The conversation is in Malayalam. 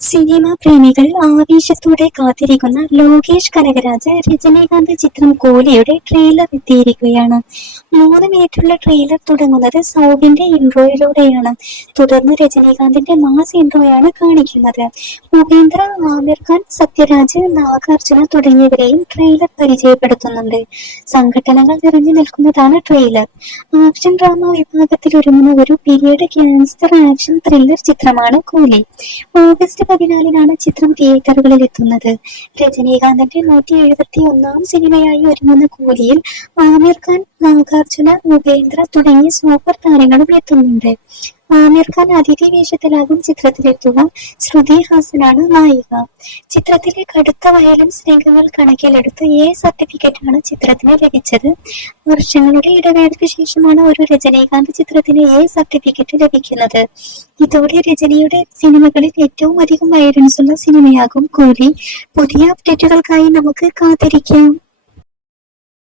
സിനിമാ പ്രേമികൾ ആവേശത്തോടെ കാത്തിരിക്കുന്ന ലോകേഷ് കനകരാജ് രജനീകാന്ത് ചിത്രം കോലിയുടെ ട്രെയിലർ എത്തിയിരിക്കുകയാണ്. മൂന്ന് മിനിറ്റുള്ള ട്രെയിലർ തുടങ്ങുന്നത് സൗബിന്റെ ഇൻട്രോയിലൂടെയാണ്. തുടർന്ന് രജനീകാന്തിന്റെ മാസ് ഇൻട്രോയാണ് കാണിക്കുന്നത്. ഉപേന്ദ്ര ആമിർ ഖാൻ സത്യരാജ് നാഗാർജുന തുടങ്ങിയവരെയും ട്രെയിലർ പരിചയപ്പെടുത്തുന്നുണ്ട്. സംഘടനകൾ നിറഞ്ഞു നിൽക്കുന്നതാണ് ട്രെയിലർ. ആക്ഷൻ ഡ്രാമ വിഭാഗത്തിൽ ഒരുങ്ങുന്ന ഒരു പീരീഡ് ക്യാൻസർ ആക്ഷൻ ത്രില്ലർ ചിത്രമാണ് കോലി. ഓഗസ്റ്റ് പതിനാലിനാണ് ചിത്രം തിയേറ്ററുകളിൽ എത്തുന്നത് രജനീകാന്തന്റെ നൂറ്റി എഴുപത്തി ഒന്നാം സിനിമയായി ഒരുങ്ങുന്ന കൂലിയിൽ ആമിർ ഖാൻ നാഗാർജുന ഉപേന്ദ്ര തുടങ്ങിയ സൂപ്പർ താരങ്ങളും എത്തുന്നുണ്ട്. ആമിർ ഖാൻ അതിഥി വേഷത്തിലാകും ചിത്രത്തിലെത്തുക ശ്രുതി ഹാസനാണ് നായിക. ചിത്രത്തിലെ കടുത്ത വയലൻസ് രംഗങ്ങൾ കണക്കിലെടുത്ത് എ സർട്ടിഫിക്കറ്റാണ് ചിത്രത്തിന് ലഭിച്ചത്. വർഷങ്ങളുടെ ഇടവേളയ്ക്ക് ശേഷമാണ് ഒരു രജനീകാന്ത് ചിത്രത്തിന് എ സർട്ടിഫിക്കറ്റ് ലഭിക്കുന്നത്. ഇതോടെ രജനിയുടെ സിനിമകളിൽ ഏറ്റവും അധികം വയലൻസ് ഉള്ള സിനിമയാകും കൂലി പുതിയ അപ്ഡേറ്റുകൾക്കായി നമുക്ക് കാത്തിരിക്കാം.